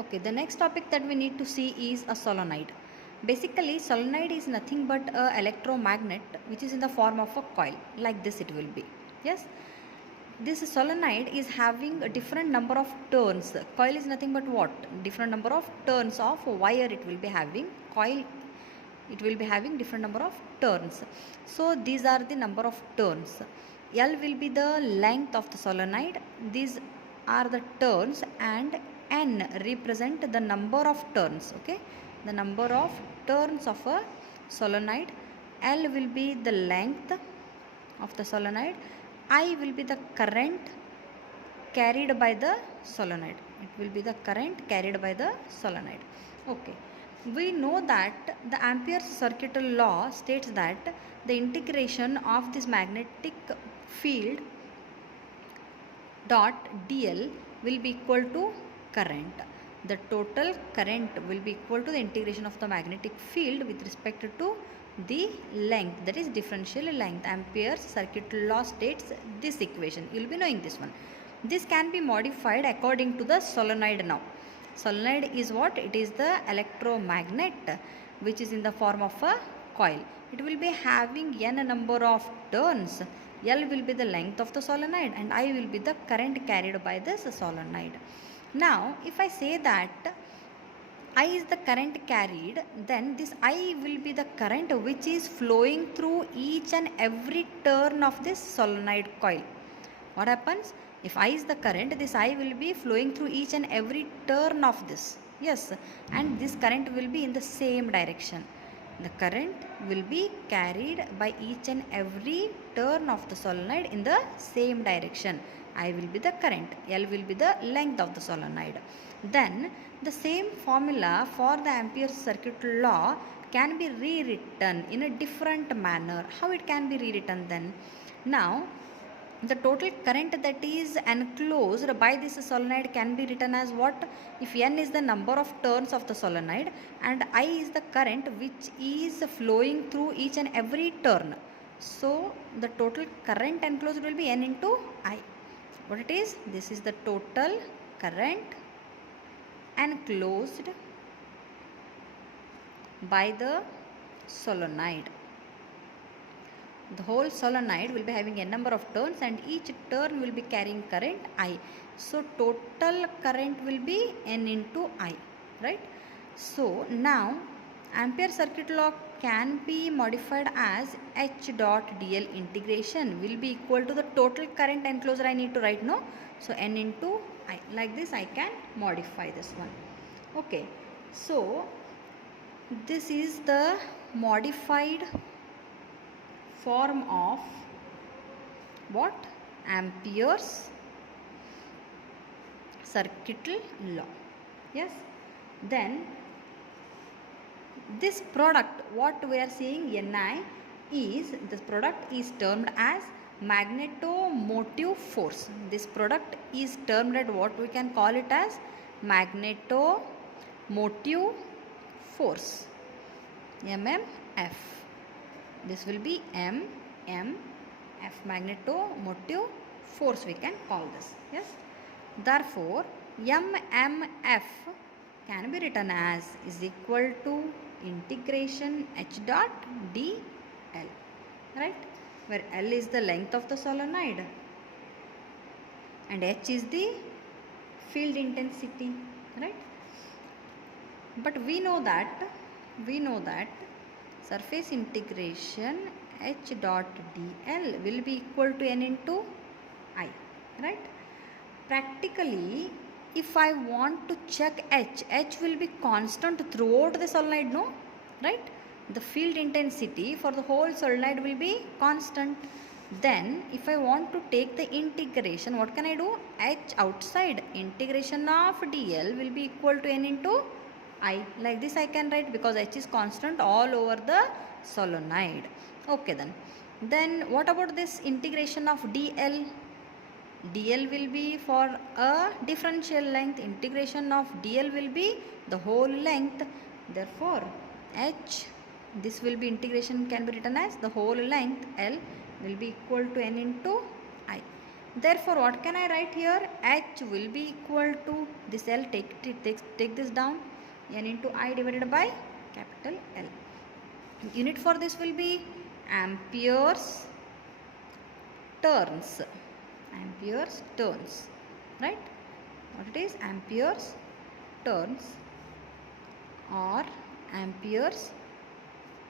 Okay, the next topic that we need to see is a solenoid. Basically, solenoid is nothing but a electromagnet which is in the form of a coil. Like this it will be. Yes. This solenoid is having a different number of turns. Coil is nothing but what? Different number of turns of wire it will be having. Coil, it will be having different number of turns. So these are the number of turns. L will be the length of the solenoid. These are the turns, and N represent the number of turns. Okay, the number of turns of a solenoid. L will be the length of the solenoid. I will be the current carried by the solenoid. It will be the current carried by the solenoid. Okay. We know that the Ampere's circuit law states that the integration of this magnetic field dot dl will be equal to current. The total current will be equal to the integration of the magnetic field with respect to the length, that is differential length. Ampere's circuit law states this equation. You will be knowing this one. This can be modified according to the solenoid now. Solenoid is what? It is the electromagnet which is in the form of a coil. It will be having n number of turns. L will be the length of the solenoid and I will be the current carried by this solenoid. Now, if I say that I is the current carried, then this I will be the current which is flowing through each and every turn of this solenoid coil. What happens? If I is the current, this I will be flowing through each and every turn of this. Yes, and this current will be in the same direction. The current will be carried by each and every turn of the solenoid in the same direction. I will be the current, L will be the length of the solenoid. Then the same formula for the Ampere's circuit law can be rewritten in a different manner. How it can be rewritten then? Now, the total current that is enclosed by this solenoid can be written as what? If N is the number of turns of the solenoid and I is the current which is flowing through each and every turn. So the total current enclosed will be N into I. What it is? This is the total current enclosed by the solenoid. The whole solenoid will be having a number of turns and each turn will be carrying current I. So total current will be N into I, right? So now Ampere circuit law can be modified as H dot dl integration will be equal to the total current enclosure I need to write, no? So N into I. Like this I can modify this one. Okay. So this is the modified form of what? Ampere's circuit law. Yes. Then this product, what we are seeing Ni is, this product is termed as magnetomotive force. This product is termed at what we can call it as magnetomotive force, MMF. This will be MMF, magnetomotive force we can call this. Yes. Therefore, MMF can be written as is equal to integration H dot dl, right? Where L is the length of the solenoid and H is the field intensity, right? But we know that surface integration H dot dl will be equal to N into I, right? Practically, if I want to check H will be constant throughout the solenoid, no? Right? The field intensity for the whole solenoid will be constant. Then, if I want to take the integration, what can I do? H outside, integration of dl will be equal to N into I. Like this I can write because H is constant all over the solenoid. Okay then. Then what about this integration of dl? dl will be for a differential length. Integration of dl will be the whole length. Therefore, H, this will be integration can be written as the whole length L will be equal to N into I. Therefore, what can I write here? H will be equal to this L, take this down, N into I divided by capital L. Unit for this will be amperes turns. Amperes turns, right? What it is? Amperes turns or amperes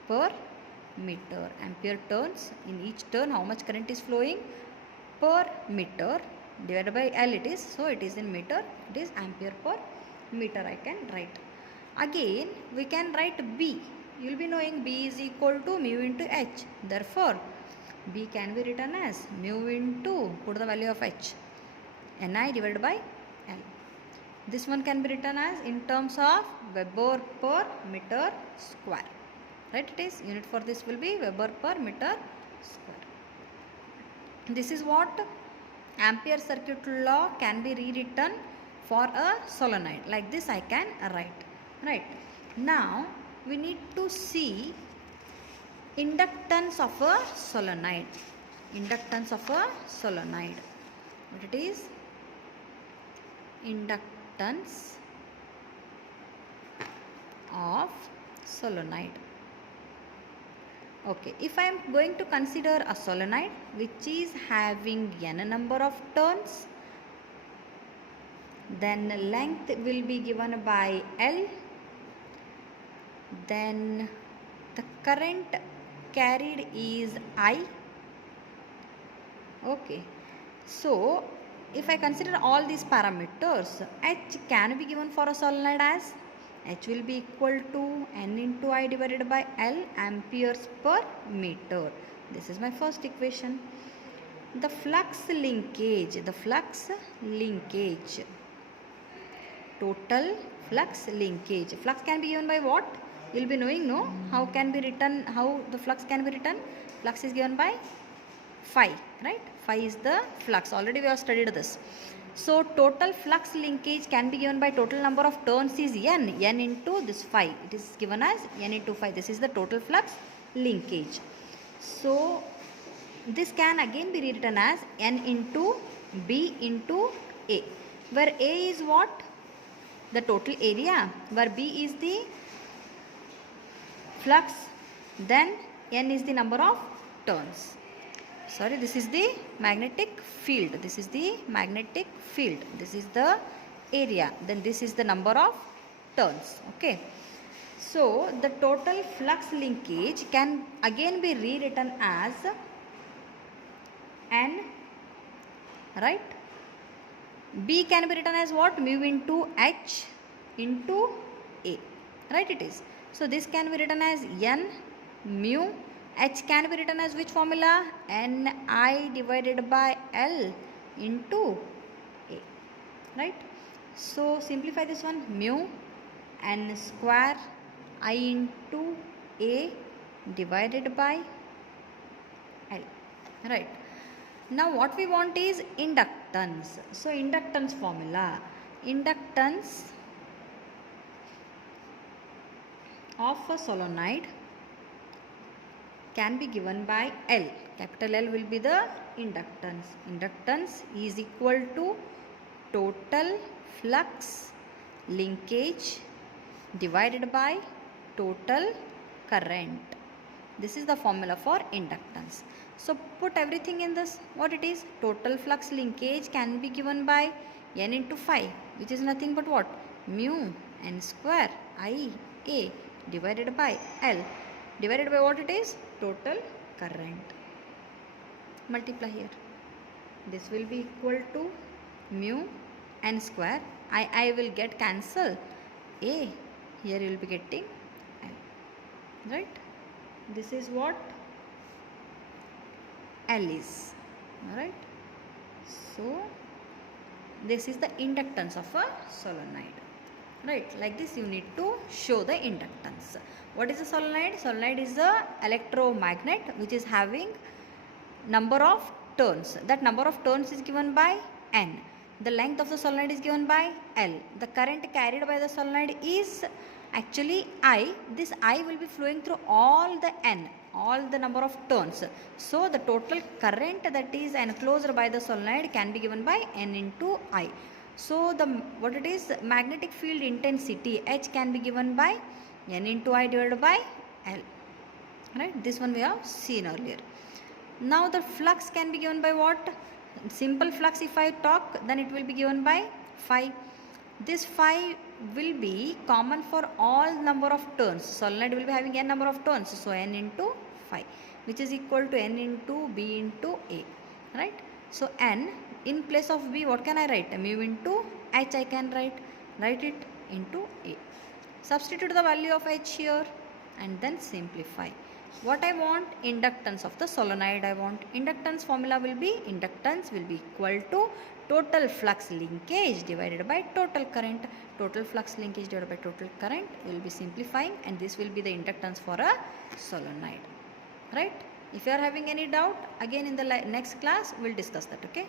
per meter. Ampere turns, in each turn how much current is flowing per meter, divided by L it is, so it is in meter, it is ampere per meter I can write. Again we can write B. You will be knowing B is equal to mu into H. Therefore B can be written as mu into, put the value of H, Ni divided by L. This one can be written as in terms of Weber per meter square. Right, it is unit for this will be Weber per meter square. This is what Ampere circuit law can be rewritten for a solenoid. Like this I can write. Right. Now we need to see inductance of a solenoid. Inductance of a solenoid. What it is? Inductance of solenoid. Okay, if I am going to consider a solenoid which is having n number of turns, then length will be given by L, then the current carried is I. Okay, so if I consider all these parameters, H can be given for a solenoid as H will be equal to N into I divided by L, amperes per meter. This is my first equation. The flux linkage, total flux linkage. Flux can be given by what? You will be knowing, no? How can be written, how the flux can be written? Flux is given by phi, right? Phi is the flux. Already we have studied this. So total flux linkage can be given by total number of turns is N into this phi. It is given as N into phi. This is the total flux linkage. So this can again be written as N into B into A, where A is what? The total area, where B is the flux, then N is the number of turns. Sorry, this is the magnetic field. This is the magnetic field. This is the area. Then this is the number of turns. Okay. So the total flux linkage can again be rewritten as N, right? B can be written as what? Mu into H into A. Right, it is. So this can be written as N mu. H can be written as which formula? Ni divided by L into A, right? So simplify this one, mu N square I into A divided by L, right? Now what we want is inductance. So inductance formula, inductance of a solenoid can be given by L. Capital L will be the inductance. Inductance is equal to total flux linkage divided by total current. This is the formula for inductance. So put everything in this. What it is? Total flux linkage can be given by N into phi, which is nothing but what? Mu N square I A divided by L, divided by what it is? Total current. Multiply here. This will be equal to mu N square. I will get cancel. A. Here you will be getting L. Right? This is what L is. Alright? So, this is the inductance of a solenoid. Right? Like this you need to show the inductance. What is a solenoid? Solenoid is a electromagnet which is having number of turns. That number of turns is given by N. The length of the solenoid is given by L. The current carried by the solenoid is actually I. This I will be flowing through all the N. all the number of turns. So the total current that is enclosed by the solenoid can be given by N into I. So the what it is, magnetic field intensity H can be given by N into I divided by L. Right, this one we have seen earlier. Now the flux can be given by what? Simple flux if I talk, then it will be given by phi. This phi will be common for all number of turns. Solenoid will be having n number of turns, so n into phi, which is equal to n into b into a. Right? So n in place of b, what can I write? Mu into h I can write it into a. Substitute the value of h here and then simplify. What I want? Inductance of the solenoid I want. Inductance formula will be, inductance will be equal to total flux linkage divided by total current. Total flux linkage divided by total current, we will be simplifying, and this will be the inductance for a solenoid. Right? If you are having any doubt, again in the next class we will discuss that. Okay.